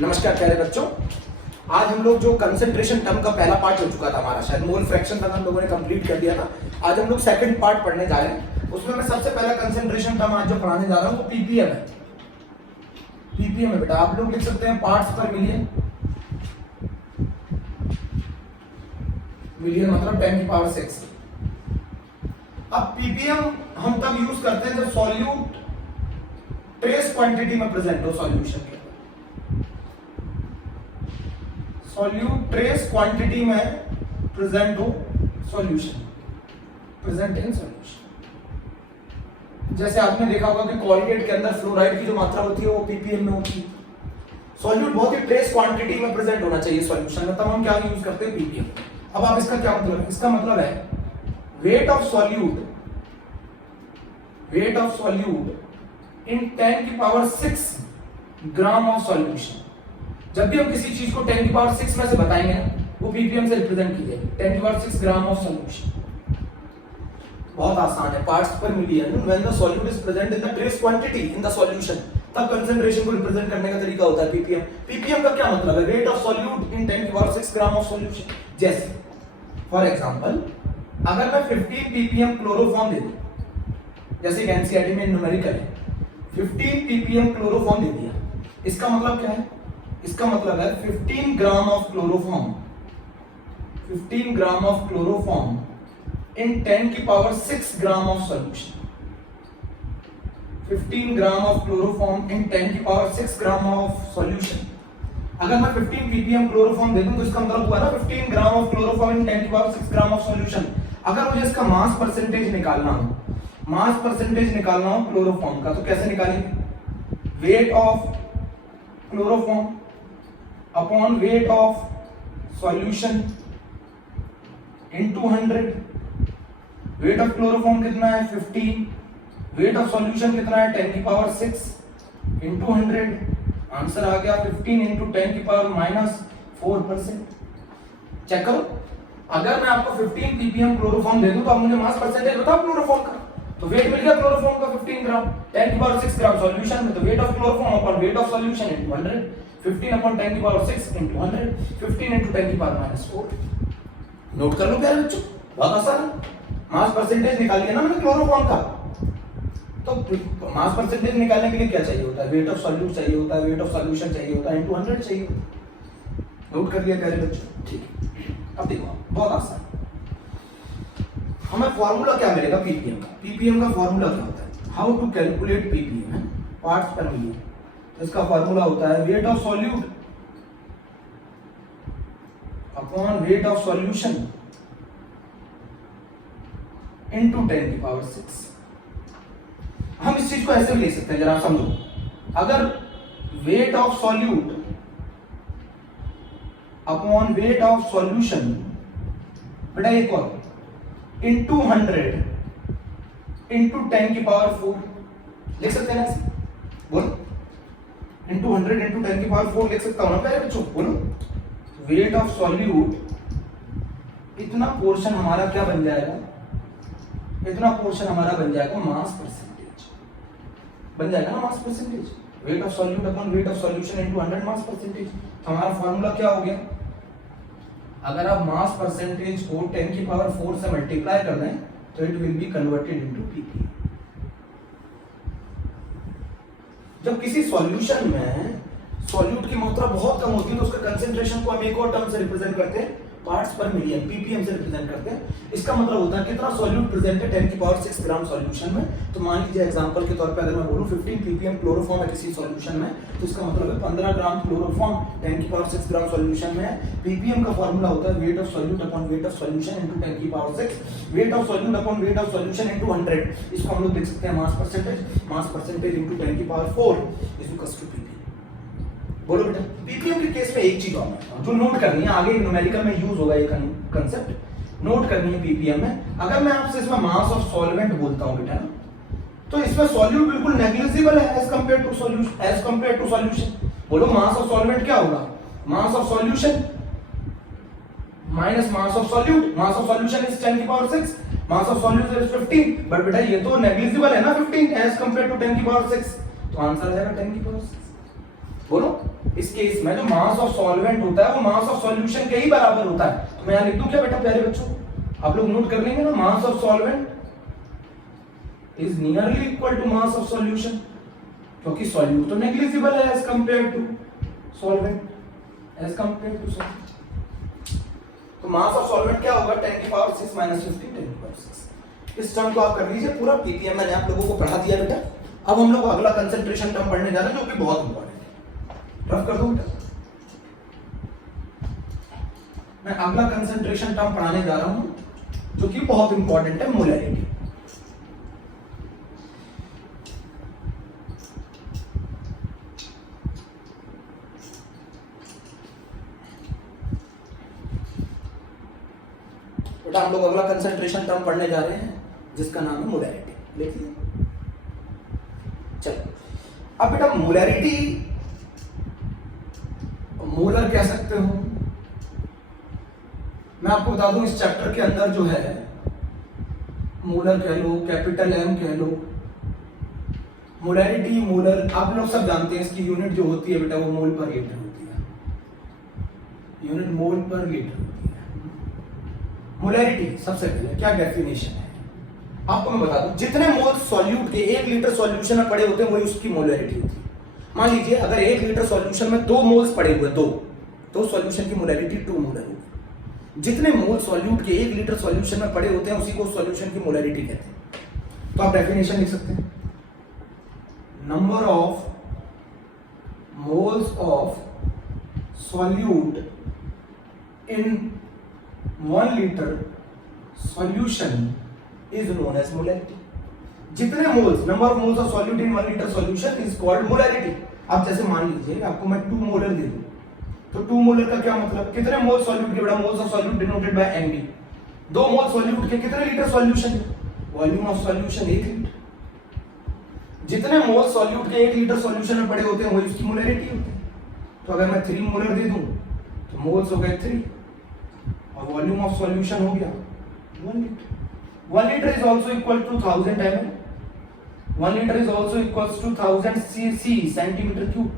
नमस्कार प्यारे बच्चों, आज हम लोग जो कंसंट्रेशन टर्म का पहला पार्ट हो चुका था हमारा, शायद मोल फ्रैक्शन तक हम लोगों ने कंप्लीट कर दिया था। आज हम लोग सेकंड पार्ट पढ़ने जा रहे हैं। उसमें मैं सबसे पहला कंसंट्रेशन टर्म आज जो पढ़ाने जा रहा हूं वो पीपीएम है। पीपीएम है बेटा, आप लोग लिख सकते हैं पार्ट्स पर मिलियन। मिलियन मतलब 10 की पावर 6। अब पीपीएम हम तब यूज करते हैं जब सॉल्यूट ट्रेस क्वांटिटी में प्रेजेंट हो सॉल्यूशन के। सॉल्यूट ट्रेस क्वांटिटी में प्रेजेंट हो सॉल्यूशन, प्रेजेंट इन सॉल्यूशन। जैसे आपने देखा होगा कि कोलगेट के अंदर फ्लोराइड की जो मात्रा होती है वो पीपीएम में होती है। सॉल्यूट बहुत ही ट्रेस क्वांटिटी में प्रेजेंट होना चाहिए सॉल्यूशन में, तब हम क्या यूज करते हैं पीपीएम। अब आप इसका क्या मतलब है? इसका मतलब है weight of solute, weight of solute इन 10 की पावर 6 ग्राम ऑफ सॉल्यूशन। जब भी हम किसी चीज को 10 की पावर 6 में से बताएंगे वो पीपीएम से रिप्रेजेंट की जाएगी। 10 की पावर 6 ग्राम ऑफ सॉल्यूशन। बहुत आसान है, पार्ट्स पर million when the solute is present in the trace quantity in the solution, तब कंसंट्रेशन को रिप्रेजेंट करने का तरीका होता है पीपीएम। पीपीएम का क्या मतलब है? वेट ऑफ सॉल्यूट इन 10 की पावर 6 ग्राम ऑफ सॉल्यूशन। जैसे फॉर एग्जांपल अगर मैं 15 पीपीएम क्लोरोफॉर्म दे दूं, जैसे कि एनसीईआरटी में न्यूमेरिकल है 15 पीपीएम क्लोरोफॉर्म दे दिया, इसका मतलब क्या है? इसका मतलब है 15 gram of chloroform, 15 gram of chloroform इन 10 की power 6 gram of solution. 15 gram of chloroform इन 10 की पावर 6 ग्राम ऑफ सॉल्यूशन। अगर मैं 15 ppm क्लोरोफॉर्म दे दूं तो इसका मतलब हुआ ना 15 ग्राम ऑफ क्लोरोफॉर्म इन 10 की पावर 6 ग्राम ऑफ सॉल्यूशन। अगर मुझे इसका मास परसेंटेज निकालना हो, मास परसेंटेज निकालना हो क्लोरोफॉर्म का, तो कैसे निकालेंगे? Weight of chloroform upon weight of solution into 100। Weight of chloroform कितना है? 15। वेट ऑफ सॉल्यूशन कितना है? 10 की पावर 6 इनटू 100। आंसर आ गया 15 इंटू 10 की पावर -4%। चेक करो, अगर मैं आपको 15 ppm क्लोरोफॉर्म दे दूं तो आप मुझे मास परसेंटेज बताओ क्लोरोफॉर्म का। तो वेट मिल गया क्लोरोफॉर्म का 15 ग्राम, 10 की पावर 6 ग्राम सॉल्यूशन में, तो weight of chloroform upon weight of solution into 100। 15 upon 10 की पावर 6 इनटू 100, 15 इंटू 10 की पावर -4। नोट कर लो प्यारे बच्चों, बहुत आसान है। मास परसेंटेज निकाल लिया ना मैंने क्लोरोफॉर्म का। तो मास परसेंटेज निकालने के लिए क्या चाहिए होता है? वेट ऑफ सॉल्यूट चाहिए होता है, वेट ऑफ सॉल्यूशन चाहिए होता है, इनटू 100 चाहिए। नोट कर लिया प्यारे बच्चों? ठीक है, अब देखो बहुत आसान। हमें फार्मूला क्या मिलेगा पीपीएम का? पीपीएम का फार्मूला क्या होता है? हाउ टू कैलकुलेट पीपीएम है पार्ट्स पर मिलियन। तो इसका फार्मूला होता है weight of solute upon weight of solution into 10 की पावर 6। हम इस चीज को ऐसे भी ले सकते हैं, जरा समझो। अगर weight of solute upon weight of solution, बेटा एक और, इनटू 100 इनटू 10 की पावर 4 लिख सकते हैं ना ऐसे? बोलो, इनटू 100 इनटू 10 की पावर 4 लिख सकता हूं ना पहले बच्चों? बोलो, वेट ऑफ सॉल्यूट, इतना पोर्शन हमारा क्या बन जाएगा? इतना पोर्शन हमारा बन जाएगा मास परसेंटेज, बन जाएगा ना mass percentage. Weight of solute upon weight of solution into 100 mass percentage. हमारा फार्मूला क्या हो गया? अगर आप मास परसेंटेज को 10 की पावर 4 से मल्टीप्लाई कर दें तो it will be converted into PP. जब किसी सॉल्यूशन में सॉल्यूट की मात्रा बहुत कम होती है तो उसका कंसंट्रेशन को हम एक और टर्म से रिप्रेजेंट करते हैं, पार्ट्स पर मिलियन, पीपीएम से रिप्रेजेंट करते हैं। इसका मतलब होता है कितना सॉल्यूट प्रेजेंट है 10 की पावर 6 ग्राम सॉल्यूशन में। तो मान लीजिए एग्जांपल के तौर पे अगर मैं बोलूं 15 पीपीएम क्लोरोफॉर्म है किसी सॉल्यूशन में, तो इसका मतलब है 15 ग्राम क्लोरोफॉर्म 10 की पावर 6 ग्राम सॉल्यूशन में है। पीपीएम का फार्मूला होता है weight of solute upon weight of solution into 10 की power 6, weight of solute upon weight of solution into 100। इसको हम लोग देख सकते हैं मास परसेंटेज इनटू 10 की power 4 is equals to PPM. बोलो बेटा, पीपीएम के केस में एक चीज और जो नोट करनी है, आगे न्यूमेरिकल में यूज होगा ये कंसेप्ट, नोट करनी है पीपीएम में। अगर मैं आपसे इसमें मास ऑफ सॉल्वेंट बोलता हूं बेटा, तो इसमें सॉल्यूट बिल्कुल नेग्लिजिबल है एज कंपेयर टू सॉल्यूशन। बोलो मास ऑफ सॉल्वेंट क्या होगा? मास of solution minus mass of solute. Mass of solution is 10 की power 6, mass of solute is 15। But बेटा ये तो नेग्लिजिबल है ना 15 एज कंपेयर टू 10 की पावर 6, तो आंसर आ जाएगा 10 की पावर 6। बोलो, इस केस में जो मास ऑफ सॉल्वेंट होता है वो मास ऑफ सॉल्यूशन के ही बराबर होता है। तो मैं यहां लिख दूं क्या बेटा प्यारे बच्चों, आप लोग नोट कर लेंगे ना, mass of solvent is nearly equal to mass of solution, क्योंकि सॉल्यूट तो नेग्लिजिबल है as compare to solvent, as compare to solvent. तो मास ऑफ सॉल्वेंट क्या होगा, 10 की पावर 6 माइनस 50 10 की पावर 6। इस टर्म को आप कर लीजिए पूरा, पीपीएम मैंने आप लोगों को पढ़ा दिया बेटा। अब हम लोग अगला कंसंट्रेशन टर्म पढ़ने जा रहे हैं जो कि बहुत इंपॉर्टेंट है। रफ कर दूं बेटा, मैं अगला कंसंट्रेशन टर्म पढ़ाने जा रहा हूं जो कि बहुत इंपॉर्टेंट है, मोलैरिटी। बेटा हम लोग अगला कंसंट्रेशन टर्म पढ़ने जा रहे हैं जिसका नाम है मोलैरिटी। देखिए चलो, अब बेटा मोलैरिटी, मोलर कह सकते हो, मैं आपको बता दूं इस चैप्टर के अंदर जो है मोलर कह लो, कैपिटल एम कह लो, मोलैरिटी, मोलर, आप लोग सब जानते हैं इसकी यूनिट जो होती है बेटा वो मोल पर लीटर होती है, यूनिट मोल पर लीटर होती है। मोलैरिटी सबसे पहले क्या डेफिनेशन है आपको मैं बता दूं, जितने मोल सॉल्यूट के 1 लीटर सॉल्यूशन में पड़े होते हैं वही उसकी मोलैरिटी होती है। मान लीजिए अगर 1 लीटर सॉल्यूशन में 2 मोल्स पड़े हुए, तो सॉल्यूशन की मोलैरिटी 2 मोलर होगी। जितने मोल सॉल्यूट के 1 लीटर सॉल्यूशन में पड़े होते हैं उसी को सॉल्यूशन की मोलैरिटी कहते हैं। तो आप डेफिनेशन लिख सकते हैं, number of moles of solute in 1 litre solution is known as molarity. जितने moles, number of moles of solute in 1 litre solution is called molarity. अब जैसे मान लीजिए आपको मैं 2 मोलर दे दूं, तो 2 मोलर का क्या मतलब, कितने मोल सॉल्यूट के, बड़ा moles of solute denoted by MB. 2 mole solute के कितने litre solution, volume of solution 1 litre. जितने मोल सॉल्यूट के 1 लीटर सॉल्यूशन में पड़े होते हैं वही उसकी मोलैरिटी होती है। तो अगर मैं 3 मोलर दे दूं तो मोल्स हो गए 3 और वॉल्यूम ऑफ सॉल्यूशन हो गया 1 litre. 1 litre is also equal to 1000 ml। 1 litre is also equals to 1000 cc centimetre cube.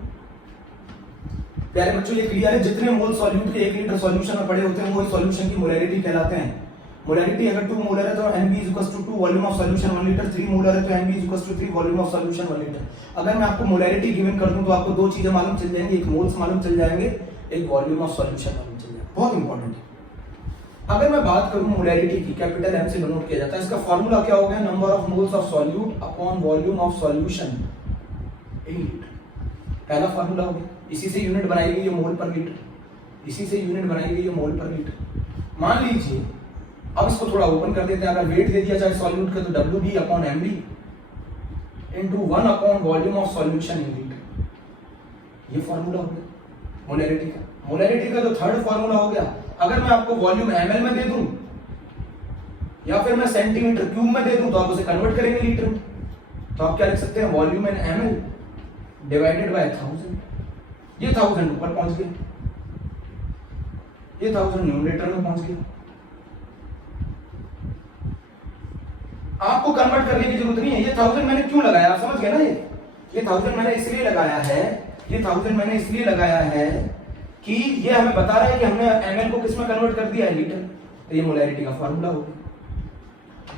प्यारे बच्चों ये क्लियर है, जितने मोल सॉल्यूट के 1 लीटर सॉल्यूशन में पड़े होते हैं वो सॉल्यूशन की मोलैरिटी कहलाते हैं। मोलैरिटी अगर 2 मोलर है तो Mb equals to 2 volume of solution 1 litre, 3 molar है तो Mb equals to 3 volume of solution 1 litre. अगर मैं आपको मोलैरिटी गिवन कर दूं तो आपको 2 चीजें मालूम चल जाएंगी, एक मोल्स मालूम चल जाएंगे, एक वॉल्यूम ऑफ सॉल्यूशन मालूम चल जाएगा। बहुत इंपॉर्टेंट है। अगर मैं बात करूं मोलैरिटी की, कैपिटल एम से डिनोट किया जाता है, इसका फार्मूला क्या हो गया, number of moles of solute upon volume of solution in litre. पहला फार्मूला हो गया, इसी से यूनिट बनाई गई है मोल पर लीटर, इसी से यूनिट बनाई गई है मोल पर लीटर। मान लीजिए अब इसको थोड़ा ओपन कर देते हैं, अगर वेट दे दिया जाए सॉल्यूट का तो WB upon MB into 1 upon volume of solution in litre. ये फार्मूला हो गया मोलैरिटी का। मोलैरिटी का जो थर्ड फार्मूला हो गया, अगर मैं आपको वॉल्यूम ml में दे दूं या फिर मैं सेंटीमीटर क्यूब में दे दूं तो आप उसे कन्वर्ट करेंगे लीटर में, तो आप क्या लिख सकते हैं, volume in ml divided by 1000। ये 1000 ऊपर पहुंच गया, ये 1000 न्यूमरेटर में पहुंच गया। आपको कन्वर्ट करने की जरूरत नहीं है। ये 1000 मैंने क्यों लगाया, आप समझ गए ना। ये 1000 मैंने इसलिए लगाया है, ये 1000 मैंने इसलिए लगाया है कि ये हमें बता रहा है कि हमने ml को किस में कन्वर्ट कर दिया है, लीटर। तो ये मोलैरिटी का फार्मूला होगा,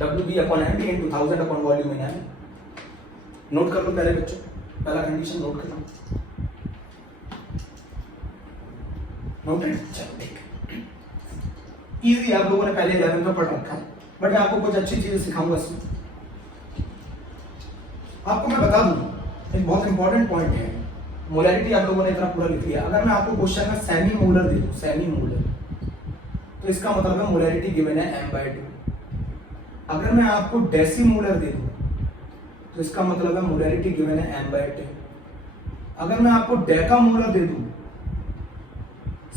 WB upon MB into 1000 upon volume इन ml। नोट कर लो पहले बच्चों, पहला कंडीशन नोट कर लो, नोटेड। चलो ठीक, इजी आप लोगों ने पहले 11 में पढ़ रखा है, बट मैं आपको कुछ अच्छी चीजें सिखाऊंगा इसमें। आपको मैं बता दूं एक बहुत इंपॉर्टेंट पॉइंट है, मोलैरिटी आप लोगों ने इतना पूरा लिख लिया। अगर मैं आपको क्वेश्चन में सेमी मोलर दे दूं, सेमी मोलर, तो इसका मतलब है मोलैरिटी गिवन है m/2। अगर मैं आपको डेसी मोलर दे दूं तो इसका मतलब है मोलैरिटी गिवन है m/10। अगर मैं आपको डेका मोलर दे दूं,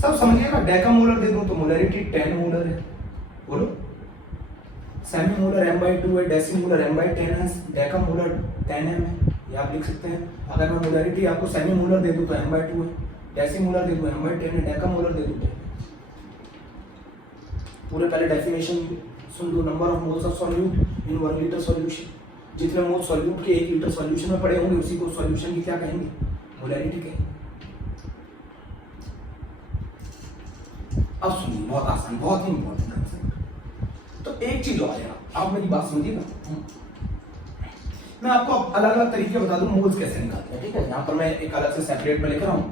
सब समझिएगा, डेका मोलर दे दूं तो मोलैरिटी 10 मोलर है। बोलो, सेमी मोलर m/2 है, डेसी मोलर m/10 है, डेका मोलर 10 है, ये आप लिख सकते हैं। अगर मैं मोलैरिटी आपको सेमी मोलर दे दूं तो m/2 है, डेसी मोलर दे दूं m/10 है, डेका मोलर दे दूं 10। पूरे पहले definition soon low, number of moles of solute in 1 litre solution. जितने मोल सॉल्यूट के 1 लीटर सॉल्यूशन में पड़े होंगे उसी को सॉल्यूशन की क्या कहेंगे, मोलैरिटी कहेंगे। अब सुनिए, बहुत आसान, बहुत ही इंपॉर्टेंट कंसेप्ट। तो एक चीज और है, आप मेरी बात समझिएगा। मैं आपको अलग अलग तरीके बता दूं मोल्स कैसे निकालते हैं, ठीक है। यहाँ पर मैं एक अलग से सेपरेट में लेकर आऊँ।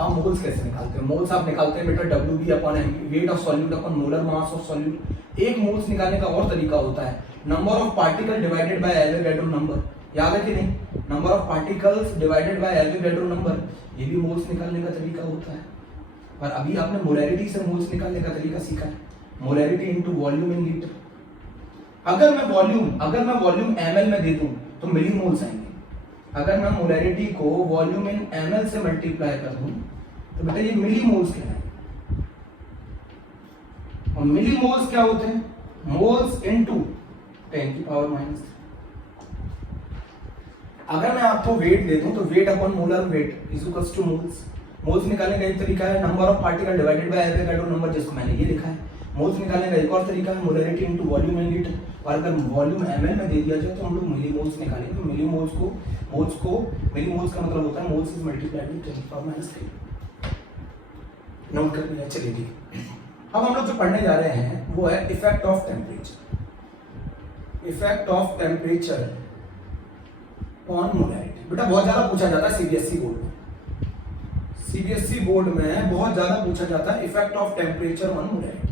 आप मोल्स कैसे निकालते हैं? मोल्स आप निकालते हैं बेटा WB upon mv, weight of solute upon molar mass of solute. एक मोल्स निकालने का और तरीका होता है number of particle divided by Avogadro number. याद है कि नहीं? Number of particles divided by Avogadro number, ये भी मोल्स निकालने का तरीका होता है। पर अभी आपने मोलैरिटी से मोल्स निकालने का तरीका सीखा है, molarity into volume in litre. अगर मैं वॉल्यूम ml में दे दूं तो मिली मोल्स आएंगे। अगर मैं मोलैरिटी को वॉल्यूम इन ml से मल्टीप्लाई कर दूं तो बेटा ये मिली मोल्स कहलाएंगे। और मिली मोल्स क्या होते हैं? मोल्स इनटू 10 की पावर -3। अगर मैं आपको वेट दे दूं तो weight upon molar wait is equals two moles. Moles निकालने का एक तरीका है number of particle divided by Avogadro number, जिसको मैंने ये लिखा है। मोल्स निकालने का एक और तरीका है molarity into volume in litre. और अगर वॉल्यूम ml में दे दिया जाए तो हम लोग मिली मोल्स निकालेंगे। मिली मोल्स का मतलब होता है मोल्स इज मल्टीप्लाइड विद 10 की पावर -3। नोट कर लिया? चलिए ठीक है। अब हम लोग जो पढ़ने जा रहे हैं वो है effect of temperature. Effect of temperature on molarity. बेटा बहुत ज्यादा पूछा जाता है सीबीएसई बोर्ड में। सीबीएसई बोर्ड में बहुत ज्यादा पूछा जाता है effect of temperature on molarity.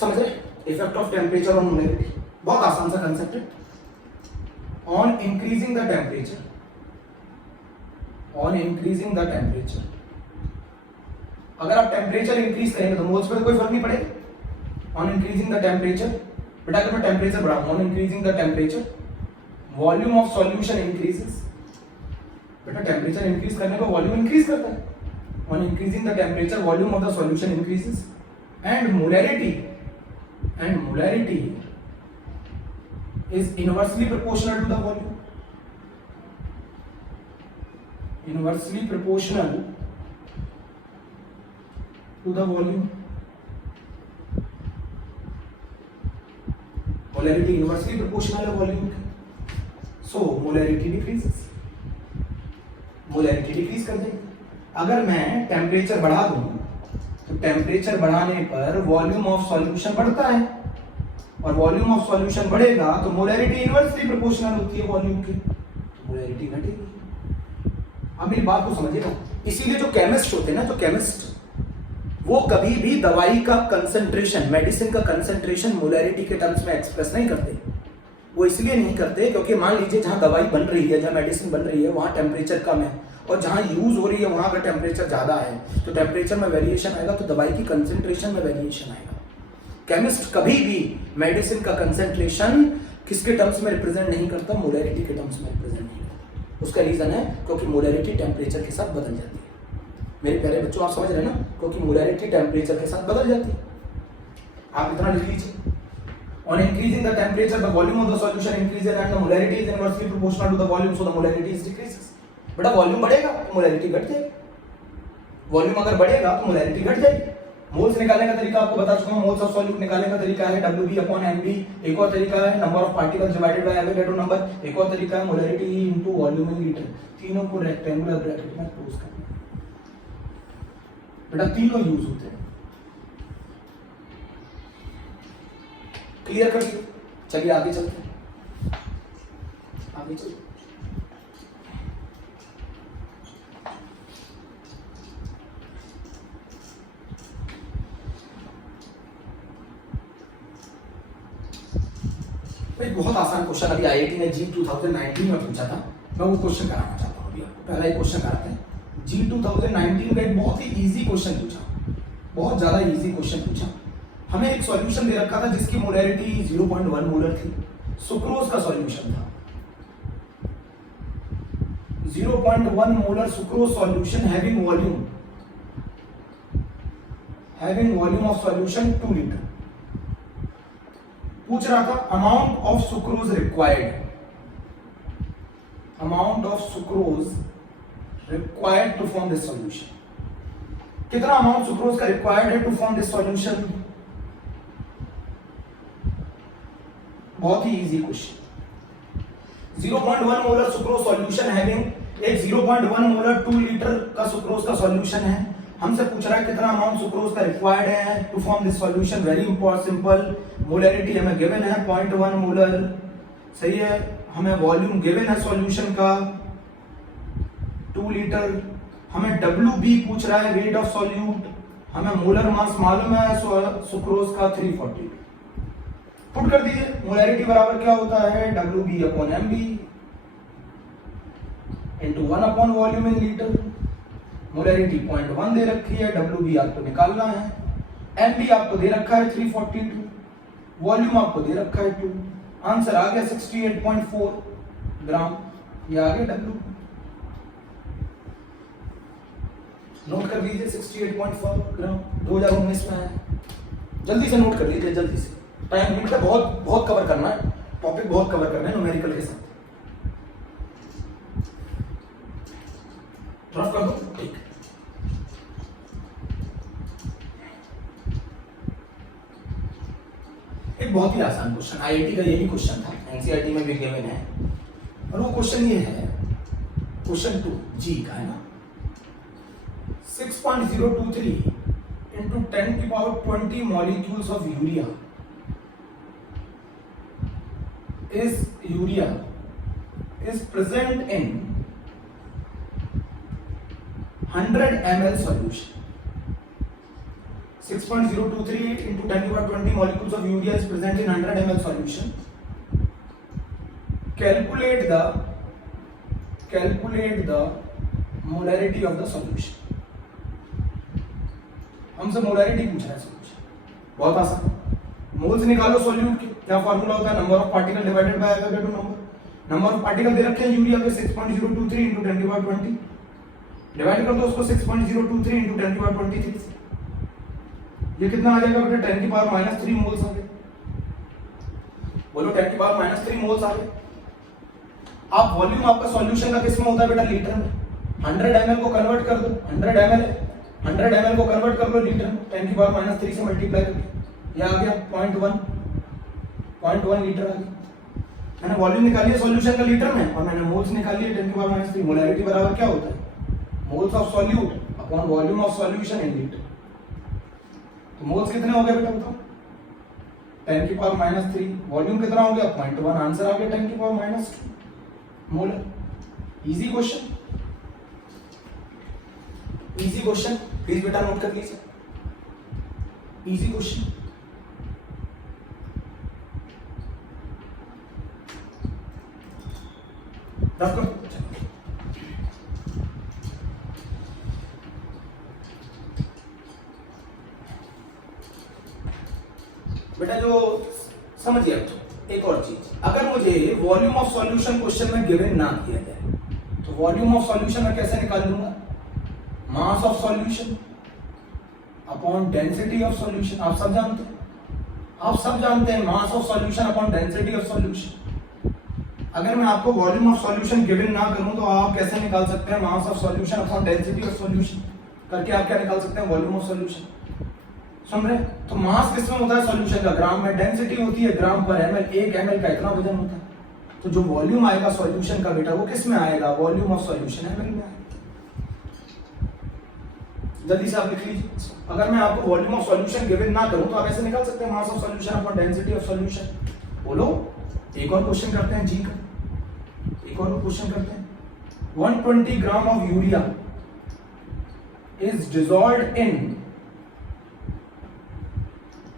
समझ रहे? Effect of temperature on molarity बहुत आसान सा कंसेप्ट है। ऑन इंक्रीजिंग द टेम्परेचर, अगर आप टेम्परेचर इंक्रीज करेंगे तो मोल्स पर कोई फर्क नहीं पड़ेगा। ऑन इंक्रीजिंग द टेम्परेचर, बेटा अगर मैं टेम्परेचर बढ़ाऊं, on increasing the temperature volume of solution increases. बेटा टेम्परेचर इंक्रीज करने पर वॉल्यूम इंक्रीज करता है। On increasing the temperature volume of the solution increases and molarity is inversely proportional to the volume. Inversely proportional to the volume. Molarity inversely proportional है volume के, so molarity decreases. Molarity decrease कर देंगे। अगर मैं temperature बढ़ा दूं तो temperature बढ़ाने पर वॉल्यूम ऑफ सॉल्यूशन बढ़ता है, और वॉल्यूम ऑफ सॉल्यूशन बढ़ेगा तो मोलैरिटी इनवर्सली प्रोपोर्शनल होती है वॉल्यूम की, तो मोलैरिटी घटेगी। अब मेरी बात को समझिएगा। इसीलिए जो केमिस्ट होते हैं ना, जो केमिस्ट, वो कभी भी दवाई का कंसंट्रेशन, मेडिसिन का कंसंट्रेशन मोलैरिटी के टर्म्स में एक्सप्रेस नहीं करते। वो इसलिए नहीं करते क्योंकि मान लीजिए जहां दवाई बन रही है, जहां मेडिसिन बन रही है, वहां टेम्परेचर कम है, और जहां यूज हो रही है वहां अगर टेम्परेचर ज्यादा है तो टेम्परेचर में वेरिएशन आएगा, तो दवाई की कंसंट्रेशन में वेरिएशन आएगा। केमिस्ट कभी भी मेडिसिन का कंसंट्रेशन किसके टर्म्स में रिप्रेजेंट नहीं करता? मोलैरिटी के टर्म्स में रिप्रेजेंट नहीं करता। उसका रीजन है क्योंकि मोलैरिटी टेम्परेचर के साथ बदल जाती है। मेरे प्यारे बच्चों आप समझ रहे हैं ना, क्योंकि मोलैरिटी टेम्परेचर के साथ बदल जाती है। आप इतना लिख लीजिए, on increasing the temperature the volume of the solution increases and the molarity is inversely proportional to the volume, so the molarity is decreases. बेटा वॉल्यूम बढ़ेगा तो मोलैरिटी घट जाएगी। वॉल्यूम अगर बढ़ेगा तो मोलैरिटी घट जाएगी। मोल्स निकालने का तरीका आपको बता चुका हूं। मोल्स ऑफ सॉल्यूट निकालने का तरीका है WB अपॉन mv, एक और तरीका है number of particles divided by Avogadro number, एक और तरीका है molarity into volume in litre. तीनों को रेक्टेंगुलर ब्रैकेट में क्लोज करना। बेटा तीनों यूज होते हैं। क्लियर कर दिया? चलिए आगे चलते हैं, आगे चलते। एक बहुत आसान क्वेश्चन अभी IIT ने जी 2019 में पूछा था, मैं वो क्वेश्चन कराना चाहता हूँ अभी आपको। पहला एक क्वेश्चन कराते हैं। जी 2019 का एक बहुत ही इजी क्वेश्चन पूछा, बहुत ज्यादा इजी क्वेश्चन पूछा। हमें एक सॉल्यूशन दे रखा था जिसकी मोलैरिटी 0.1 मोलर थी, सुक्रोज का सॉल्यूशन था। 0.1 molar sucrose solution having volume of solution 2 litre. पूछ रहा था amount of sucrose required to form this solution. कितना अमाउंट सुक्रोज का रिक्वायर्ड है टू फॉर्म दिस सॉल्यूशन? बहुत ही easy question. 0.1 molar sucrose solution having, एक 0.1 मोलर 2 लीटर का सुक्रोज का सॉल्यूशन है, हमसे पूछ रहा है कितना अमाउंट सुक्रोज का रिक्वायर्ड है to form this solution. Very important simple. Molarity हमें गिवन है 0.1 मोलर, सही है। हमें वॉल्यूम गिवन है सॉल्यूशन का 2 लीटर। हमें WB पूछ रहा है, वेट ऑफ सॉल्यूट। हमें मोलर मास मालूम है सुक्रोज का 340। पुट कर दीजिए। मोलैरिटी बराबर क्या होता है, WB upon MB into 1 upon volume in litre. Molarity 0.1 दे रखी है, WB आपको निकालना है, MB आपको दे रखा है 342, वॉल्यूम आपको दे रखा है 2। आंसर आ गया 68.4 ग्राम। ये आ गया W। नोट कर लीजिए 68.4 ग्राम 2019 में है। जल्दी से नोट कर लीजिए, जल्दी से। टाइम लिमिट है, बहुत बहुत कवर करना है, टॉपिक बहुत कवर करना है न्यूमेरिकल के साथ। ड्रॉप कर दो, ठीक। एक बहुत ही आसान क्वेश्चन, आईआईटी का यही क्वेश्चन था, एनसीईआरटी में भी गिवन है। और वो क्वेश्चन ये है, क्वेश्चन 2 जी का है ना। 6.023 into 10 की power 20 molecules of urea is present in 100 ml solution. 6.023 into 10 to the power 20 molecules of urea is present in 100 ml solution. Calculate the molarity of the solution. हमसे मोलैरिटी पूछ रहा है सॉल्यूशन, बहुत आसान। मोल्स निकालो solute के, क्या formula होता है, number of particle divided by Avogadro number. Number of particle दे रखे हैं यूरिया के 6.023 into 10 to the power 20, divide कर दो उसको 6.023 into 10 to the power 23 से। ये कितना आ जाएगा बेटा, 10 की पावर -3 मोल्स आ गए। बोलो 10 की पावर -3 मोल्स आ गए। आप वॉल्यूम आपका सॉल्यूशन का किस में होता है बेटा, लीटर में। 100 ml को कन्वर्ट कर दो, 100 ml को कन्वर्ट कर लो लीटर में, 10 की पावर -3 से मल्टीप्लाई करके ये आ गया 0.1 लीटर आ गया। मैंने वॉल्यूम निकाली है सॉल्यूशन का लीटर में, और मैंने मोल्स निकाली है 10 की पावर -3। मोलैरिटी बराबर क्या होता है, moles of solute upon volume of solution in litre. तो मोल्स कितने हो गए बेटा बताओ, 10 की पावर -3, वॉल्यूम कितना हो गया 0.1, आंसर आ गया 10 की power -2 molar. Easy question, easy question, please बेटा नोट कर लीजिए, इजी क्वेश्चन। रफ करो। बेटा जो समझिए, एक और चीज, अगर मुझे वॉल्यूम ऑफ सॉल्यूशन क्वेश्चन में गिवन ना किया जाए तो वॉल्यूम ऑफ सॉल्यूशन मैं कैसे निकाल लूंगा, मास of solution upon density of solution. आप सब जानते हैं मास of solution upon density of solution. अगर मैं आपको वॉल्यूम ऑफ सॉल्यूशन गिवन ना करूं तो आप कैसे निकाल सकते हैं मास of solution upon density of solution करके आप क्या निकाल सकते हैं, वॉल्यूम ऑफ सॉल्यूशन। सुन रहे? तो मास किसमें होता है सॉल्यूशन का, ग्राम में। डेंसिटी होती है ग्राम पर ml, 1 ml का इतना वजन होता है। तो जो वॉल्यूम आएगा सॉल्यूशन का बेटा वो किस में आएगा, वॉल्यूम ऑफ सॉल्यूशन ml में आएगा। जल्दी से आप लिख लीजिए। अगर मैं आपको वॉल्यूम ऑफ सॉल्यूशन गिवन ना करूं तो आप ऐसे निकाल सकते हैं मास of solution upon density of solution. बोलो, एक और क्वेश्चन करते हैं जी का, एक और क्वेश्चन करते हैं। 120 gram of urea is dissolved in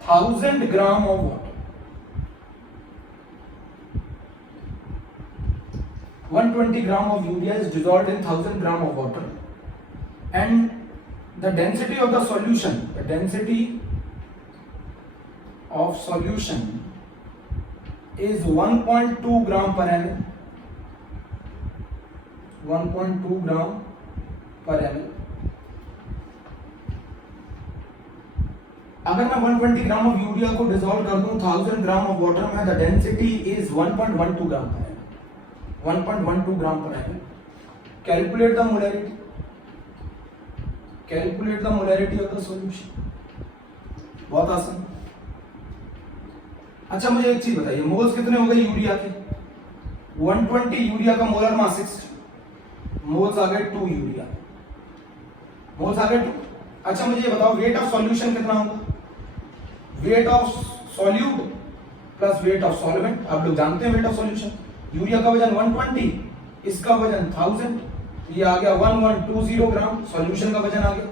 1000 gram of water. 120 gram of urea is dissolved in 1000 gram of water and the density of the solution is 1.2 gram per ml, 1.2 gram per ml। अगर मैं 120 gram of urea को dissolve कर दूं 1000 gram of water में, the density is 1.12 gram per ml, 1.12 gram per ml। Calculate the molarity, calculate the molarity of the solution. बहुत आसान। अच्छा मुझे एक चीज बताइए, मोल्स कितने हो गए यूरिया के, 120 यूरिया का मोलर मास 6, मोल्स आ गए 2 यूरिया, मोल्स आ गए 2। अच्छा मुझे ये बताओ वेट ऑफ सॉल्यूशन कितना होगा? Weight of solute plus weight of solvent, आप लोग जानते हैं वेट ऑफ सॉल्यूशन। यूरिया का वजन 120, इसका वजन 1000, ये आ गया 1120 ग्राम, सॉल्यूशन का वजन आ गया।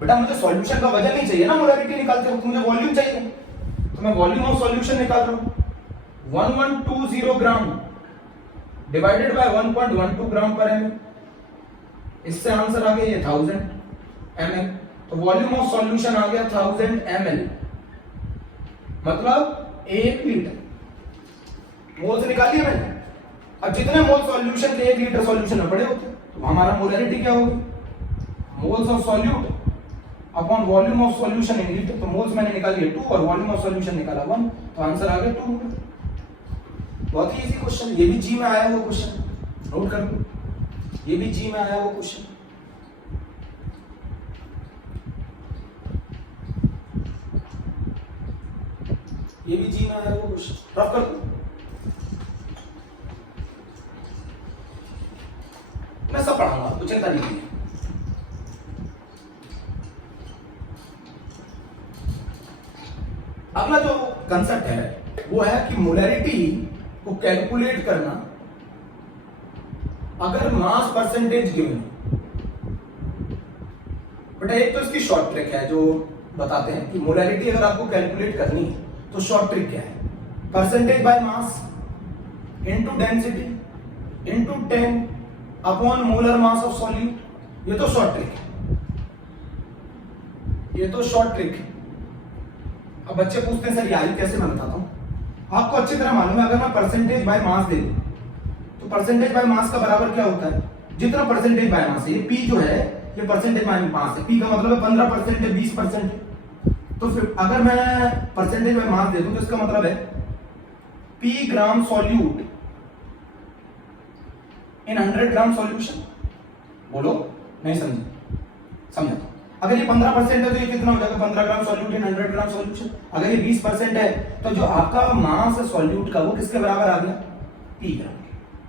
बेटा मुझे सॉल्यूशन का वजन नहीं चाहिए ना मोलैरिटी निकालते वक्त, मुझे वॉल्यूम चाहिए, तो मैं वॉल्यूम ऑफ सॉल्यूशन निकाल रहा हूं। 1120 ग्राम डिवाइडेड बाय 1.12 ग्राम पर एमएल, इससे आंसर आ गया ये 1000 ml, तो वॉल्यूम ऑफ सॉल्यूशन आ गया 1000 ml, मतलब 1 लीटर। मोल से निकाल लिया मैंने। अब जितने मोल सॉल्यूशन के 1 लीटर सॉल्यूशन में पड़े होते तो हमारा मोलैरिटी क्या होगी? Moles of solute upon volume of solution in litre, तो मोल्स मैंने निकाल लिए 2 और वॉल्यूम ऑफ सॉल्यूशन निकाला 1, तो आंसर आ गया 2। बहुत ही इजी क्वेश्चन, ये भी जी में आया हुआ क्वेश्चन, नोट कर लो, ये भी जी में आया हुआ क्वेश्चन। ये भी जी में आया हुआ क्वेश्चन, रफ कर दो। मैं सब पढ़ाऊंगा, तो चिंता नहीं कीजिए। अगला जो कंसेप्ट है वो है कि मोलैरिटी को कैलकुलेट करना अगर मास परसेंटेज गिवन। बेटा एक तो इसकी शॉर्ट ट्रिक है जो बताते हैं कि मोलैरिटी अगर आपको कैलकुलेट करनी है तो शॉर्ट ट्रिक क्या है? Percentage by mass into density into 10 upon molar mass of solute. ये तो शॉर्ट ट्रिक है, ये तो शॉर्ट ट्रिक है। अब बच्चे पूछते हैं सर यार कैसे, मैं बताता हूं। आपको अच्छी तरह मालूम है, अगर मैं परसेंटेज बाय मास दे दूं तो परसेंटेज बाय मास का बराबर क्या होता है? जितना परसेंटेज बाय मास है, ये पी जो है ये परसेंटेज बाय मास है, पी का मतलब है 15% है, 20% है। तो फिर अगर मैं परसेंटेज बाय मास दे दूं तो इसका मतलब है P gram solute in 100 gram solution. बोलो नहीं समझे? समझा। अगर ये 15% है तो ये कितना हो जाएगा? 15 ग्राम सॉल्यूट इन 100 ग्राम सॉल्यूशन। अगर ये 20% है तो जो आपका मास है सॉल्यूट का वो किसके बराबर आ गया? पी ग्राम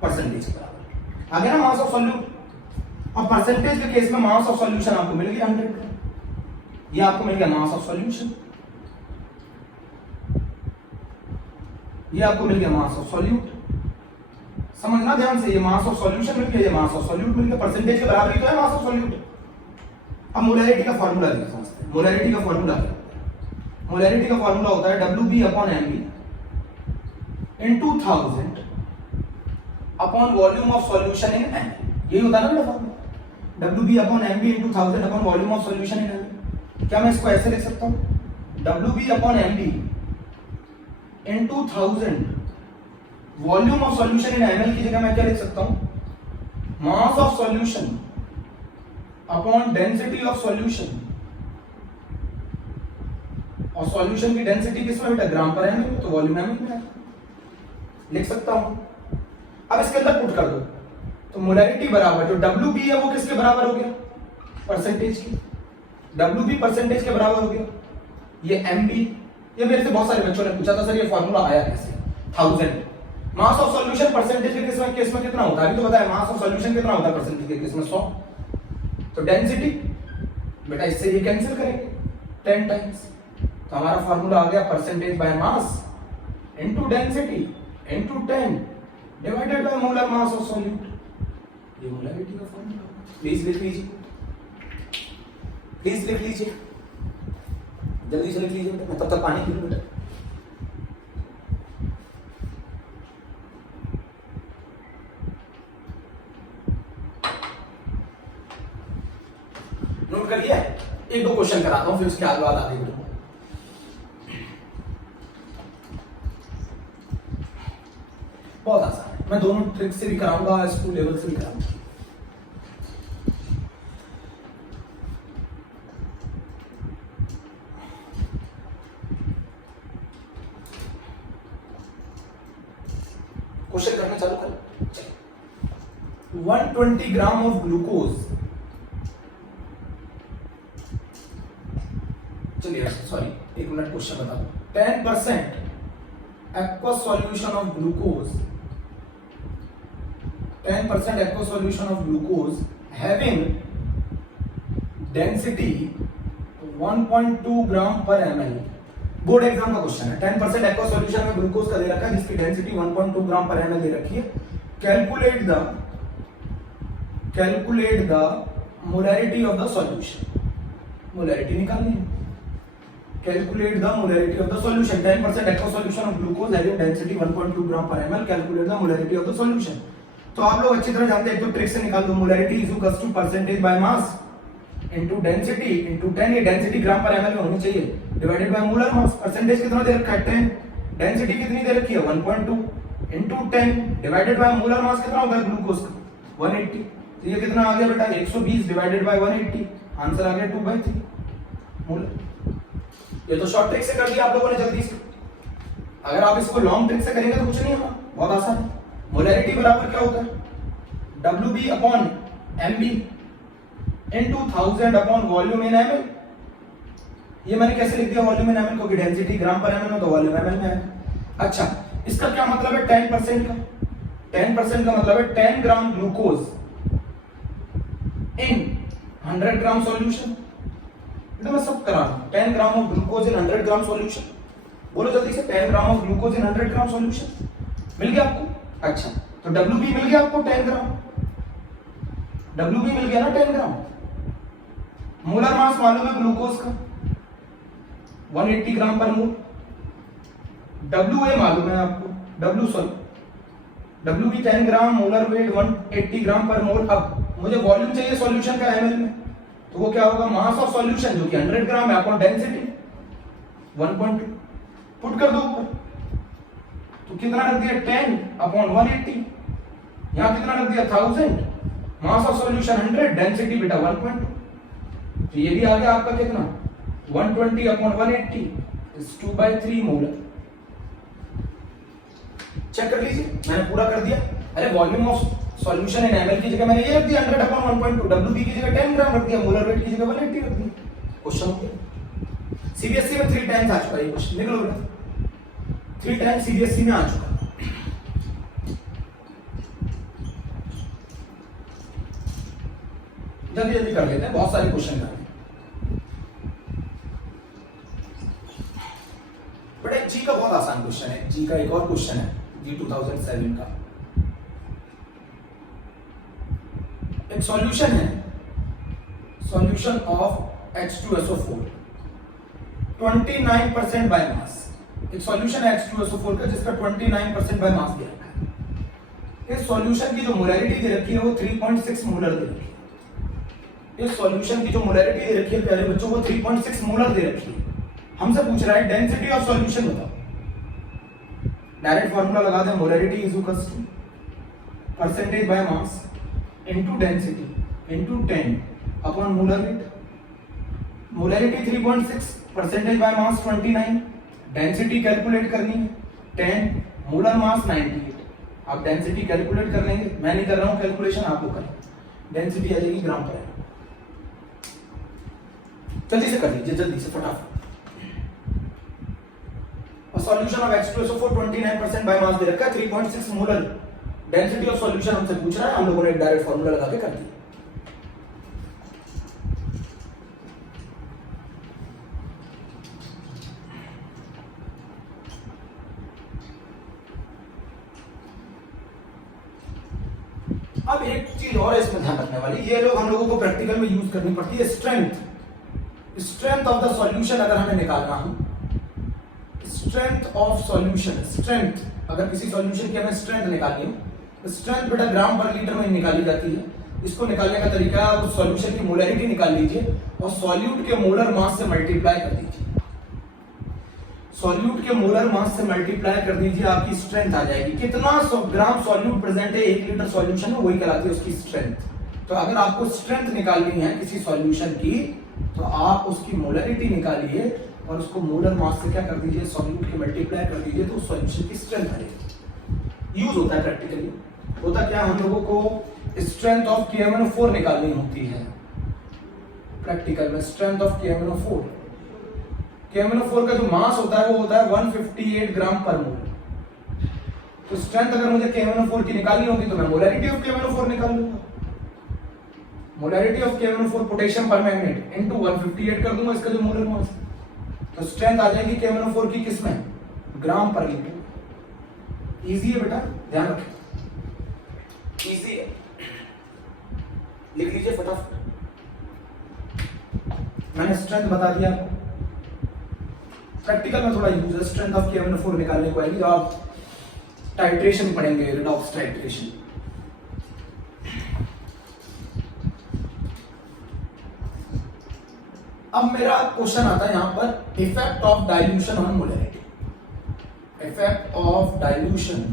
परसेंटेज के बराबर आ गया ना मास ऑफ सॉल्यूट। और परसेंटेज के केस में मास ऑफ सॉल्यूशन आपको मिल गया 100 ग्राम, ये आपको मिल गया मास ऑफ सॉल्यूशन, ये आपको मिल गया मास ऑफ सॉल्यूट। समझना ध्यान से, ये मास ऑफ सॉल्यूशन मिल गया, ये मास ऑफ सॉल्यूट मिल गया, परसेंटेज के बराबर ही तो है मास ऑफ सॉल्यूट। अब मोलैरिटी का फार्मूला देखो, समझते हैं मोलैरिटी का फार्मूला क्या होता है। मोलैरिटी का फार्मूला होता है WB upon MB into 1000 upon volume of solution in MB। यही होता है ना formula, WB upon MB into 1000 upon volume of solution in MB। क्या मैं इसको ऐसे लिख सकता हूं? WB upon MB into 1000 volume of solution in ml की जगह मैं क्या लिख सकता हूं? मास of solution upon density of solution. और सॉल्यूशन की डेंसिटी किसमें बेटा? ग्राम पर एमएल में, तो वॉल्यूम एमएल में लिख सकता हूं। अब इसके अंदर पुट कर दो तो मोलैरिटी बराबर जो WB है वो किसके बराबर हो गया? परसेंटेज की। WB परसेंटेज के बराबर हो गया, ये MB। ये मेरे से बहुत सारे बच्चों ने पूछा था सर ये फार्मूला आया कैसे? 1000 मास ऑफ सॉल्यूशन परसेंटेज के केस में कितना होता है? अभी तो बताया मास ऑफ सॉल्यूशन कितना होता है परसेंटेज के केस में? 100। तो डेंसिटी बेटा इससे ये कैंसिल करेंगे 10 टाइम्स, तो हमारा फार्मूला आ गया percentage by mass into density into 10 divided by molar mass of solute. ये मोलैरिटी का फार्मूला। प्लीज लिख लीजिए, प्लीज लिख लीजिए, जल्दी से लिख लीजिए बेटा, मैं तब तक पानी पी लूं बेटा। नोट करिए, एक दो क्वेश्चन कराता हूं फिर उसके आगे बाद आगे बढ़ूंगा। बहुत आसान है, मैं दोनों ट्रिक से भी कराऊंगा, स्कूल लेवल से भी कराऊंगा। क्वेश्चन करना चालू कर। 120 ग्राम ऑफ ग्लूकोज, चलिए सॉरी एक मिनट क्वेश्चन बता दो। 10% aqueous solution of glucose, 10% aqueous solution of glucose having density 1.2 gram per ml। Board exam का क्वेश्चन है। 10% एक्वा सॉल्यूशन में ग्लूकोज का दे रखा है जिसकी डेंसिटी 1.2 ग्राम पर ml दे रखी है। Calculate the molarity of the solution. Molarity निकालनी है। Calculate the molarity of the solution. 10% aqua solution of glucose having density 1.2 gram per ml। Calculate the molarity of the solution. तो आप लोग अच्छी तरह जानते हैं, तो ट्रिक से निकाल दो। Molarity is equals to percentage by mass into density into 10। ये डेंसिटी ग्राम पर ml में होनी चाहिए, divided by molar mass. Percentage कितना दे रखा है 10, डेंसिटी कितनी दे रखी है 1.2 इनटू 10 डिवाइडेड बाय मोलर मास कितना होगा ग्लूकोज का 180। तो ये कितना आ गया बेटा 120 डिवाइडेड बाय 180। आंसर आ गया 2/3 मोलर। ये तो शॉर्ट ट्रिक से कर दिया आप लोगों ने जल्दी से। अगर आप इसको लॉन्ग ट्रिक से करेंगे तो कुछ नहीं होगा, बहुत आसान है। मोलैरिटी बराबर क्या होता है WB upon MB into 1000 upon volume इन ml। ये मैंने कैसे लिख दिया वॉल्यूम इन ml, क्योंकि डेंसिटी ग्राम पर ml में तो वॉल्यूम ml में है। अच्छा, इसका क्या मतलब है 10% का? 10% का मतलब है 10 gram glucose in 100 gram solution. तो मैं सब करा रहा हूं। 10 gram of glucose in 100 gram solution. बोलो जल्दी से, 10 gram of glucose in 100 gram solution मिल गया आपको? अच्छा, तो WB मिल गया आपको 10 ग्राम। WB मिल गया ना 10 ग्राम। मोलर मास मालूम है ग्लूकोज का 180 ग्राम पर मोल। WA मालूम है आपको, WB 10 ग्राम, मोलर वेट 180 ग्राम पर मोल। अब मुझे वॉल्यूम चाहिए सॉल्यूशन का ml में, तो वो क्या होगा मास ऑफ सॉल्यूशन जो कि 100 ग्राम है अपॉन डेंसिटी 1.2 पुट कर दो ऊपर। तो कितना रख दिया 10 अपॉन 180। यहां कितना रख दिया 1000। मास ऑफ सॉल्यूशन 100, डेंसिटी बेटा 1.2। तो ये भी आ गया आपका कितना 120 अपॉन 180 इज 2/3 मोलर। चेक कर लीजिए, मैंने पूरा कर दिया। अरे volume of solution in ml की जगह मैंने ये रख दिया 100 अपॉन 1.2। WB की जगह 10 ग्राम रख दिया, मोलर वेट की जगह 180 रख दिया। क्वेश्चन हो गया। सीबीएसई में 3 टाइम्स आ चुका है ये क्वेश्चन, निकलो बेटा। 3 टाइम्स सीबीएसई में आ चुका। जल्दी जल्दी कर लेते हैं, बहुत सारे क्वेश्चन हैं। बट जी का बहुत आसान क्वेश्चन है। जी का एक और क्वेश्चन है, जी 2007 का। एक सॉल्यूशन है, सॉल्यूशन ऑफ H2SO4 29% बाय मास। एक सॉल्यूशन है H2SO4 का जिसका 29% बाय मास दिया रखा है। इस सॉल्यूशन की जो मोलैरिटी दे रखी है वो 3.6 मोलर दे रखी है। इस सॉल्यूशन की जो मोलैरिटी दे रखी है प्यारे बच्चों वो 3.6 मोलर दे रखी है। हमसे पूछ रहा है डेंसिटी ऑफ सॉल्यूशन बताओ। डायरेक्ट फार्मूला लगा दें, molarity is equals to percentage by mass into density into 10 upon molar weight. Molarity 3.6, percentage by mass 29, density calculate करनी है 10, मोलर मास 98। आप डेंसिटी कैलकुलेट कर लेंगे, मैं नहीं कर रहा हूं कैलकुलेशन, आप लोग करें। डेंसिटी आ जाएगी ग्राम पर। जल्दी से कर लीजिए, जल्दी से फटाफट। और solution of H2SO4 29% by mass दे रखा है, 3.6 मोलर। डेंसिटी ऑफ सॉल्यूशन हमसे पूछ रहा है, हम लोगों ने डायरेक्ट फार्मूला लगा के कर दिया। अब एक चीज और इसमें ध्यान रखने वाली, ये लोग हम लोगों को प्रैक्टिकल में यूज करनी पड़ती है। स्ट्रेंथ ऑफ द सॉल्यूशन अगर हमें निकालना हो, स्ट्रेंथ ऑफ सॉल्यूशन, स्ट्रेंथ अगर किसी सॉल्यूशन की हमें स्ट्रेंथ निकालनी हो, स्ट्रेंथ बेटा ग्राम पर लीटर में निकाली जाती है। इसको निकालने का तरीका है, उस सॉल्यूशन की मोलैरिटी निकाल लीजिए और सॉल्यूट के मोलर मास से मल्टीप्लाई कर दीजिए। सॉल्यूट के मोलर मास से मल्टीप्लाई कर दीजिए, आपकी स्ट्रेंथ आ जाएगी। कितना ग्राम सॉल्यूट प्रेजेंट है 1 लीटर सॉल्यूशन में, वही कहलाती है उसकी स्ट्रेंथ। तो अगर आपको स्ट्रेंथ निकालनी है किसी सॉल्यूशन की, तो आप उसकी मोलैरिटी निकालिए और उसको मोलर मास से क्या कर दीजिए, सॉल्यूट के मल्टीप्लाई कर दीजिए, तो उस सॉल्यूशन की स्ट्रेंथ आ जाएगी। यूज होता है प्रैक्टिकली। होता क्या, हम लोगों को स्ट्रेंथ ऑफ KMnO4 निकालनी होती है प्रैक्टिकल में। स्ट्रेंथ ऑफ KMnO4, KMnO4 का जो मास होता है वो होता है 158 ग्राम पर मोल। तो स्ट्रेंथ अगर मुझे KMnO4 की निकालनी होगी तो मैं मोलैरिटी ऑफ KMnO4 निकाल लूंगा। Molarity of KMnO4 potassium permanganate into 158 कर दूंगा इसका जो मोलर मास, तो स्ट्रेंथ आ जाएगी KMnO4 की किस में, ग्राम पर लीटर। इजी है बेटा, ध्यान रखें, इजी है, लिख लीजिए फटाफट। मैंने स्ट्रेंथ बता दिया आपको, प्रैक्टिकल में थोड़ा यूज है स्ट्रेंथ ऑफ KMnO4 निकालने को आएगी, आप टाइट्रेशन पढ़ेंगे, रिडॉक्स टाइट्रेशन। अब मेरा क्वेश्चन आता है यहां पर, effect of dilution on molarity, effect of dilution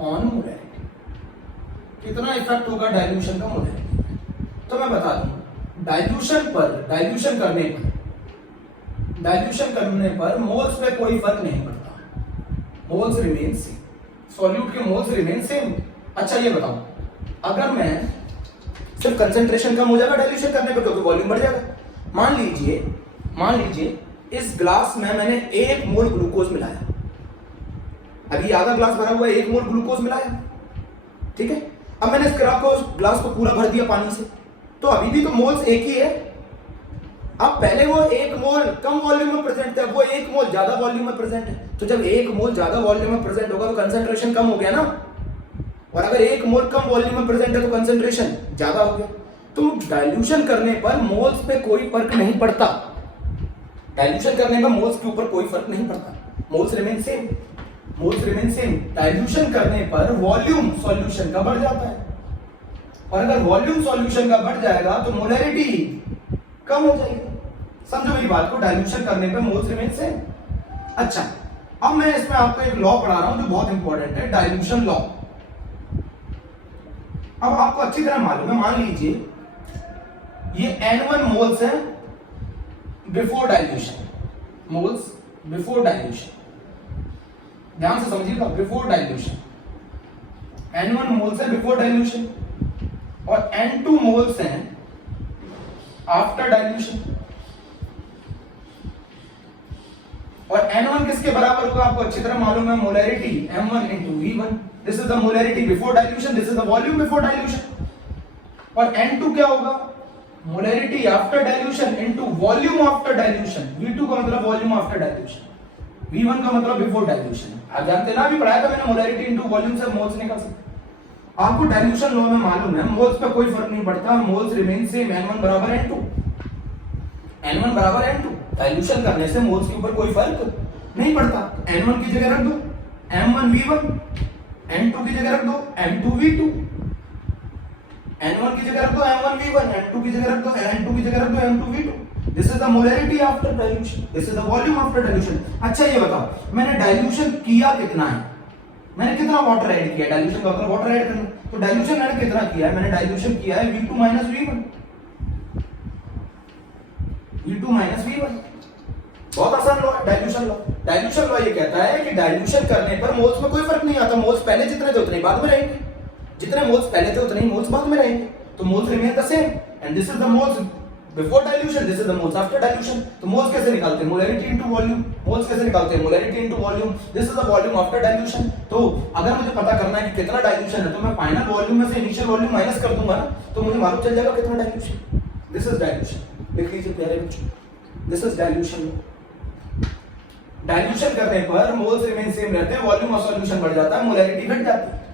on molarity, कितना इफेक्ट होगा डाइल्यूशन का मोलैरिटी। तो मैं बता दूं, डाइल्यूशन करने पर मोल्स पे कोई फर्क नहीं पड़ता, मोल्स रिमेन सेम, सॉल्यूट के मोल्स रिमेन सेम। अच्छा ये बताओ, अगर मैं सिर्फ कंसंट्रेशन कम हो जाएगा डाइल्यूशन करने पे, क्योंकि वॉल्यूम बढ़ जाएगा। मान लीजिए इस ग्लास में मैंने 1 मोल ग्लूकोज मिलाया, अभी आधा ग्लास भरा हुआ है, 1 मोल ग्लूकोज मिलाया, ठीक है। अब मैंने इस ग्लास को पूरा भर दिया पानी से, तो अभी भी तो मोल्स एक ही है। अब पहले वो 1 मोल कम वॉल्यूम में प्रेजेंट था, वो 1 मोल ज्यादा वॉल्यूम में प्रेजेंट है, तो जब 1 मोल ज्यादा वॉल्यूम में प्रेजेंट होगा तो कंसंट्रेशन कम हो गया ना, और अगर 1 मोल कम वॉल्यूम में प्रेजेंट है तो कंसंट्रेशन ज्यादा हो गया। तो डाइल्यूशन करने पर मोल्स पे कोई फर्क नहीं पड़ता, डाइल्यूशन करने पर मोल्स के ऊपर कोई फर्क नहीं पड़ता, moles remain same, moles remain same. Dilution करने पर वॉल्यूम सॉल्यूशन का बढ़ जाता है, और अगर वॉल्यूम सॉल्यूशन का बढ़ जाएगा तो मोलैरिटी कम हो जाएगी। समझो मेरी बात को, डाइल्यूशन करने पर मोल्स रिमेन सेम। अच्छा, अब मैं इसमें आपको एक लॉ पढ़ा रहा हूं जो बहुत इंपॉर्टेंट है, डाइल्यूशन लॉ। अब आपको अच्छी तरह मालूम है, मान लीजिए ये N1 मोल्स है before dilution, moles before dilution, ध्यान से समझिएगा, बिफोर डाइल्यूशन N1 मोल्स है बिफोर डाइल्यूशन, और N2 मोल्स हैं आफ्टर डाइल्यूशन। और N1 किसके बराबर होगा आपको अच्छी तरह मालूम है, molarity M1 into V1। This is the molarity before dilution, this is the volume before dilution. और N2 क्या होगा, molarity after dilution into volume after dilution. V2 का मतलब वॉल्यूम आफ्टर डाइल्यूशन, V1 का मतलब बिफोर डाइल्यूशन। आप जानते ना, अभी पढ़ाया था मैंने, मोलैरिटी इनटू वॉल्यूम से मोल्स निकाल सकते। आपको डाइल्यूशन लॉ में मालूम है मोल्स पे कोई फर्क नहीं पड़ता, मोल्स रिमेन सेम, N1 बराबर N2, N1 बराबर N2। डाइल्यूशन करने से मोल्स के ऊपर कोई फर्क नहीं पड़ता, N1 की जगह रख दो M1 V1, N2 की जगह रख दो M2 V2, N1 की जगह रख दो M1 V1, N2 की जगह रख दो N2 की जगह रख दो M2 V2। This is the molarity after dilution, this is the volume after dilution. अच्छा ये बताओ, मैंने डाइल्यूशन किया कितना है, मैंने कितना वाटर ऐड किया, डाइल्यूशन का मतलब वाटर ऐड करना, तो डाइल्यूशन मैंने कितना किया है, मैंने डाइल्यूशन किया है V2 minus V1, V2 minus V1। बहुत आसान लॉ है डाइल्यूशन लॉ। डाइल्यूशन लॉ ये कहता है कि डाइल्यूशन करने पर मोल्स में कोई फर्क नहीं आता, मोल्स पहले जितने थे उतने बाद में रहेंगे, जितने मोल्स पहले थे उतने ही मोल्स बाद में रहेंगे, तो moles remain the same. And this is the moles before dilution, this is the moles after dilution. तो मोल्स कैसे निकालते हैं, मोलैरिटी इनटू वॉल्यूम। मोल्स कैसे निकालते हैं, molarity into volume. This is the volume after dilution. तो अगर मुझे पता करना है कि कितना डाइल्यूशन है, तो मैं फाइनल वॉल्यूम में से इनिशियल वॉल्यूम माइनस कर दूंगा ना, तो मुझे मालूम चल जाएगा कितना डाइल्यूशन। दिस इज डाइल्यूशन, लिख लीजिए प्यारे बच्चों, दिस इज डाइल्यूशन। डाइल्यूशन करने पर मोल्स रिमेन सेम रहते हैं, वॉल्यूम ऑफ सॉल्यूशन बढ़ जाता है, मोलैरिटी घट जाती है।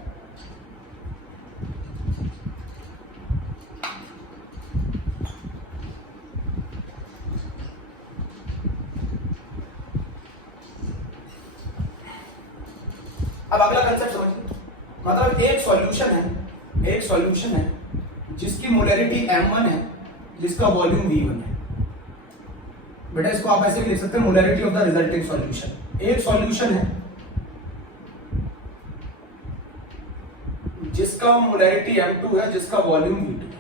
अब अगला कंसेप्ट समझिए, मतलब एक सॉल्यूशन है जिसकी मोलैरिटी M1 है, जिसका वॉल्यूम V1 है। बेटा इसको आप ऐसे भी लिख सकते हैं, molarity of the resulting solution. एक सॉल्यूशन है जिसका मोलैरिटी M2 है, जिसका वॉल्यूम V2 है।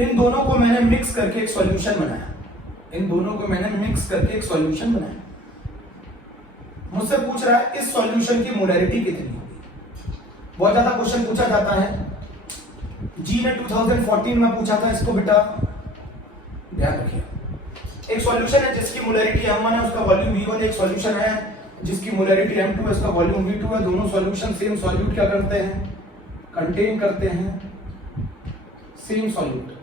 इन दोनों को मैंने मिक्स करके एक सॉल्यूशन बनाया, मुझसे पूछ रहा है इस सॉल्यूशन की मोलैरिटी कितनी होगी। बहुत ज्यादा क्वेश्चन पूछा जाता है, जी ने 2014 में पूछा था इसको, बेटा ध्यान रखिए। एक सॉल्यूशन है जिसकी मोलैरिटी M1 है, उसका वॉल्यूम V1। एक सॉल्यूशन है जिसकी मोलैरिटी M2 है, उसका वॉल्यूम V2 है। दोनों सॉल्यूशन सेम सॉल्यूट क्या करते हैं, कंटेन करते हैं सेम सॉल्यूट।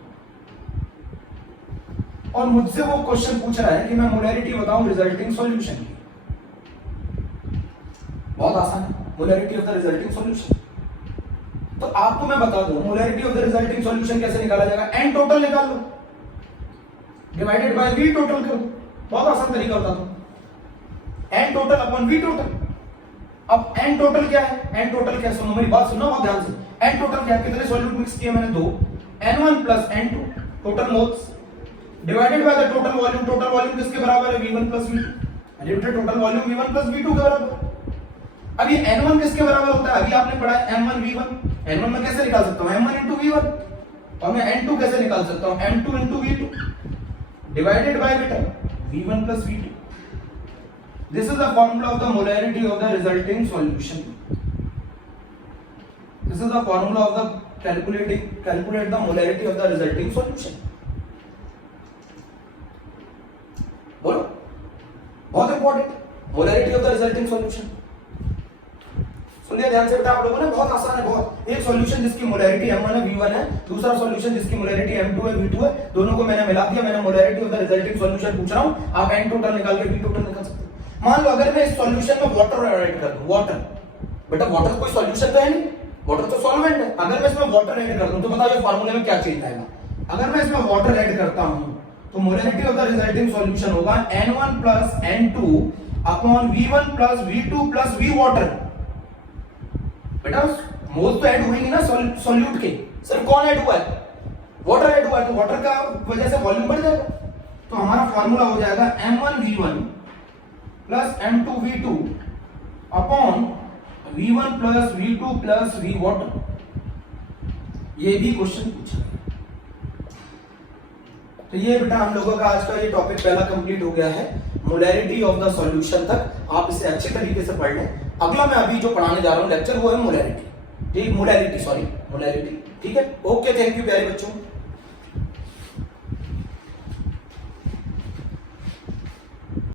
और मुझसे वो क्वेश्चन पूछ रहा है कि मैं मोलैरिटी बताऊं रिजल्टिंग सॉल्यूशन की। बहुत आसान है, molarity of the resulting solution. तो आपको मैं बता दूं molarity of the resulting solution कैसे निकाला जाएगा। एन टोटल निकाल लो, डिवाइडेड बाय वी टोटल करो। बहुत आसान तरीका बता दूं, n total upon V total. अब एन टोटल क्या है, एन टोटल क्या है, सुनो मेरी बात सुनो बहुत ध्यान से। एन टोटल क्या है, कितने सॉल्यूट मिक्स किए मैंने, 2, n1 plus n2 total moles divided by the total volume. Total volume किसके बराबर है, v1 plus v2। Unlimited total volume v1 plus v2 के बराबर। अब ये n1 किसके बराबर होता है, अभी आपने पढ़ा है m1 v1। n1 मैं कैसे निकाल सकता हूं, m1 into v1। और मैं n2 कैसे निकाल सकता हूं, m2 into v2 divided by बेटा v1 plus v2। This is the formula of the molarity of the resulting solution. This is the formula of the calculate the molarity of the resulting solution. बोलो, बहुत important, molarity of the resulting solution. सुनिए ध्यान से बेटा आप लोगों ने, बहुत आसान है बहुत। एक सॉल्यूशन जिसकी मोलैरिटी m1 है v1 है, दूसरा सॉल्यूशन जिसकी मोलैरिटी m2 है v2 है, दोनों को मैंने मिला दिया। मैंने molarity of the resulting solution पूछ रहा हूं, आप n टोटल निकाल के v टोटल निकाल सकते हो। मान लो अगर मैं इस सॉल्यूशन में वाटर ऐड कर दूं, वाटर, बेटा वाटर कोई सॉल्यूशन तो है नहीं, वाटर तो सॉल्वेंट है। अगर मैं इसमें वाटर ऐड कर दूं तो बताओ ये फार्मूले में क्या चेंज आएगा। अगर मैं इसमें वाटर ऐड करता हूं तो molarity of the resulting solution होगा n1 plus n2 upon v1 plus v2 plus v water. बेटा मोल तो ऐड हुएंगे ना सॉल्यूट के, सिर्फ कौन ऐड हुआ है, वाटर ऐड हुआ है, तो वाटर का वजह से वॉल्यूम बढ़ जाएगा। तो हमारा फार्मूला हो जाएगा m1 v1 plus m2 v2 upon v1 plus v2 plus v water. ये भी क्वेश्चन पूछा है। तो ये बेटा हम लोगों का आज का ये टॉपिक पहला कंप्लीट हो गया है, मोलैरिटी ऑफ द सॉल्यूशन तक। आप इसे अच्छे तरीके से पढ़ लें। अगला मैं अभी जो पढ़ाने जा रहा हूं लेक्चर वो है मोलैरिटी, ठीक, मोलैरिटी, सॉरी मोलैरिटी, ठीक है। ओके, थैंक यू प्यारे बच्चों।